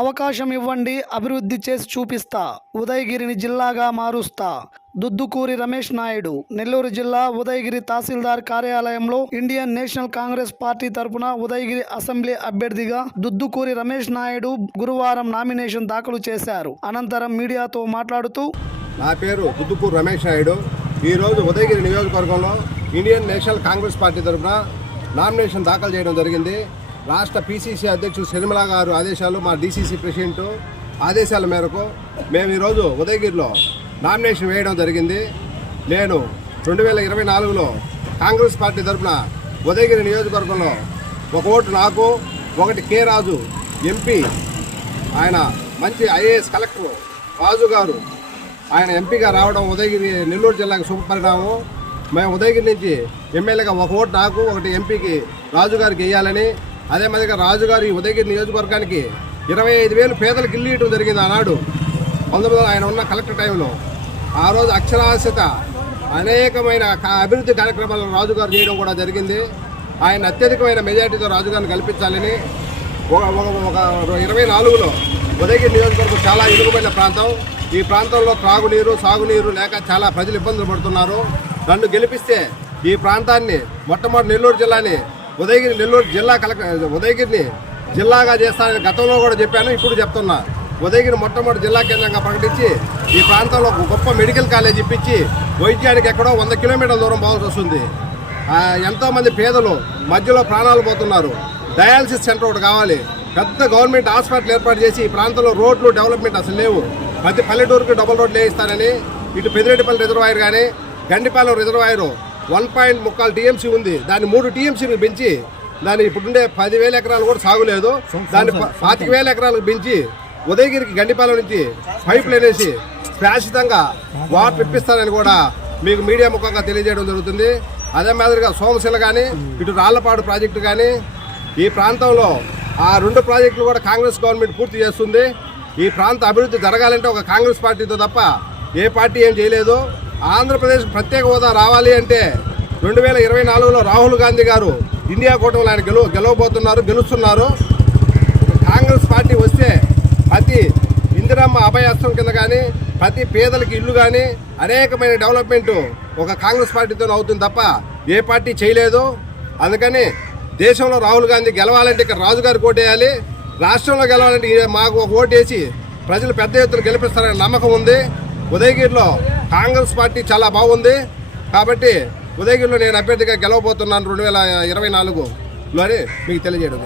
అవకాశం ఇవ్వండి అభివృద్ధి చేసి చూపిస్తా. ఉదయగిరిని జిల్లాగా మారుస్తా. దుద్దుకూరి రమేష్ నాయుడు నెల్లూరు జిల్లా ఉదయగిరి తహసీల్దార్ కార్యాలయంలో ఇండియన్ నేషనల్ కాంగ్రెస్ పార్టీ తరపున ఉదయగిరి అసెంబ్లీ అభ్యర్థిగా దుద్దుకూరి రమేష్ నాయుడు గురువారం నామినేషన్ దాఖలు చేశారు. అనంతరం మీడియాతో మాట్లాడుతూ నా పేరు దుద్దుకూరి రమేష్ నాయుడు. ఈరోజు ఉదయగిరి నియోజకవర్గంలో ఇండియన్ నేషనల్ కాంగ్రెస్ పార్టీ తరఫున నామినేషన్ దాఖలు చేయడం జరిగింది. రాష్ట్ర పీసీసీ అధ్యక్షుడు శర్మిల గారు ఆదేశాలు మా డీసీసీ ప్రెసిడెంట్ ఆదేశాల మేరకు మేము ఈరోజు ఉదయగిరిలో నామినేషన్ వేయడం జరిగింది. నేను రెండు వేల ఇరవై నాలుగులో కాంగ్రెస్ పార్టీ తరఫున ఉదయగిరి నియోజకవర్గంలో ఒక ఓటు నాకు ఒకటి కె రాజు ఎంపీ ఆయన మంచి ఐఏఎస్ కలెక్టర్ రాజు గారు ఆయన ఎంపీగా రావడం ఉదయగిరి నెల్లూరు జిల్లాకు శుభపరిణామం మేము ఉదయగిరి నుంచి ఎమ్మెల్యేగా ఒక ఓటు నాకు ఒకటి ఎంపీకి రాజు గారికి వేయాలని అదే మాదిరిగా రాజుగారు ఈ ఉదయగిరి నియోజకవర్గానికి ఇరవై ఐదు వేలు పేదలకు ఇల్లు ఇవ్వడం జరిగింది ఆనాడు. పంతొమ్మిది ఆయన ఉన్న కలెక్టర్ టైంలో. ఆ రోజు అక్షరాస్యత అనేకమైన అభివృద్ధి కార్యక్రమాలను రాజుగారు చేయడం కూడా జరిగింది. ఆయన అత్యధికమైన మెజార్టీతో రాజుగారిని కల్పించాలని ఒక ఒక ఇరవై నాలుగులో ఉదయగిరి నియోజకవర్గం చాలా ఇరుగుబడిన ప్రాంతం. ఈ ప్రాంతంలో త్రాగునీరు సాగునీరు లేక చాలా ప్రజలు ఇబ్బందులు పడుతున్నారు. నన్ను గెలిపిస్తే ఈ ప్రాంతాన్ని మొట్టమొదటి నెల్లూరు జిల్లాని ఉదయగిరి నెల్లూరు జిల్లా కలెక్టర్ ఉదయగిరిని జిల్లాగా చేస్తానని గతంలో కూడా చెప్పాను ఇప్పుడు చెప్తున్నా. ఉదయగిరి మొట్టమొదటి జిల్లా కేంద్రంగా ప్రకటించి ఈ ప్రాంతంలో ఒక గొప్ప మెడికల్ కాలేజ్ ఇప్పించి వైద్యానికి ఎక్కడో వంద కిలోమీటర్ల దూరం పోవాల్సి వస్తుంది. ఎంతోమంది పేదలు మధ్యలో ప్రాణాలు పోతున్నారు. డయాలసిస్ సెంటర్ ఒకటి కావాలి. పెద్ద గవర్నమెంట్ హాస్పిటల్ ఏర్పాటు చేసి ఈ ప్రాంతంలో రోడ్లు డెవలప్మెంట్ అసలు లేవు. ప్రతి పల్లెటూరుకి డబుల్ రోడ్లు వేయిస్తారని ఇటు పెదిరెడ్డిపల్లి రిజర్వాయర్ కానీ గండిపాలెం రిజర్వాయర్ వన్ పాయింట్ ముక్కాలు టీఎంసీ ఉంది. దాన్ని మూడు టీఎంసీలు పెంచి దాన్ని ఇప్పుడుండే పదివేల ఎకరాలు కూడా సాగులేదు. దాన్ని పాతిక వేల ఎకరాలకు పెంచి ఉదయగిరికి గండిపాలెం నుంచి పైపులు అనేసి శాశ్వతంగా వాటర్ ఇప్పిస్తానని కూడా మీకు మీడియా ముఖంగా తెలియజేయడం జరుగుతుంది. అదే మాదిరిగా సోమశిల కానీ ఇటు రాళ్ళపాడు ప్రాజెక్టు కానీ ఈ ప్రాంతంలో ఆ రెండు ప్రాజెక్టులు కూడా కాంగ్రెస్ గవర్నమెంట్ పూర్తి చేస్తుంది. ఈ ప్రాంత అభివృద్ధి జరగాలంటే ఒక కాంగ్రెస్ పార్టీతో తప్ప ఏ పార్టీ ఏం చేయలేదు. ఆంధ్రప్రదేశ్ ప్రత్యేక హోదా రావాలి అంటే రెండు వేల ఇరవై నాలుగులో రాహుల్ గాంధీ గారు ఇండియా కూటమిలో ఆయన గెలువ గెలవబోతున్నారు గెలుస్తున్నారు. కాంగ్రెస్ పార్టీ వస్తే ప్రతి ఇందిరమ్మ అభయాస్త్రం కింద కానీ ప్రతి పేదలకి ఇల్లు కానీ అనేకమైన డెవలప్మెంట్ ఒక కాంగ్రెస్ పార్టీతో అవుతుంది తప్ప ఏ పార్టీ చేయలేదు. అందుకని దేశంలో రాహుల్ గాంధీ గెలవాలంటే ఇక్కడ రాజుగారి ఓటేయాలి రాష్ట్రంలో గెలవాలంటే మాకు ఒక ఓటేసి ప్రజలు పెద్ద ఎత్తున గెలిపిస్తారనే నమ్మకం ఉంది. ఉదయగిరిలో కాంగ్రెస్ పార్టీ చాలా బాగుంది. కాబట్టి ఉదయగిరిలో నేను అభ్యర్థిగా గెలవబోతున్నాను రెండు వేల ఇరవై నాలుగులోని మీకు తెలియజేయడం